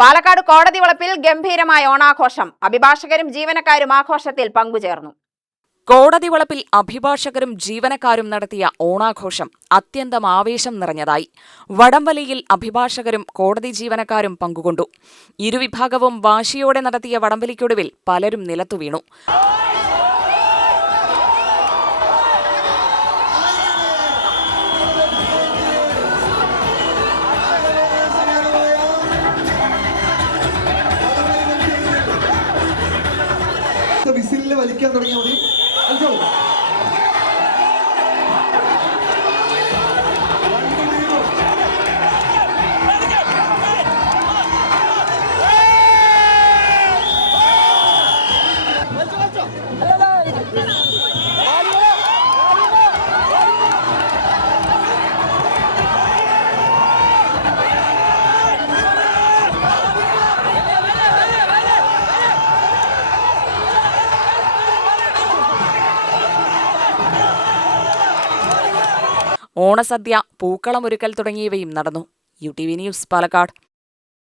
പാലക്കാട് കോടതി വളപ്പിൽ ഗംഭീരമായ ഓണാഘോഷം. അഭിഭാഷകരും ജീവനക്കാരും ആഘോഷത്തിൽ പങ്കുചേർന്നു. കോടതി വളപ്പിൽ അഭിഭാഷകരും ജീവനക്കാരും നടത്തിയ ഓണാഘോഷം അത്യന്തം ആവേശം നിറഞ്ഞതായി. വടംവലിയിൽ അഭിഭാഷകരും കോടതി ജീവനക്കാരും പങ്കുകൊണ്ടു. ഇരുവിഭാഗവും വാശിയോടെ നടത്തിയ വടംവലിക്കൊടുവിൽ പലരും നിലത്തു വീണു. വിസിലിൽ വലിക്കാൻ തുടങ്ങിയ മതി. ഓണസദ്യ, പൂക്കളമൊരുക്കൽ തുടങ്ങിയവയും നടന്നു. UTV news, Palakkad.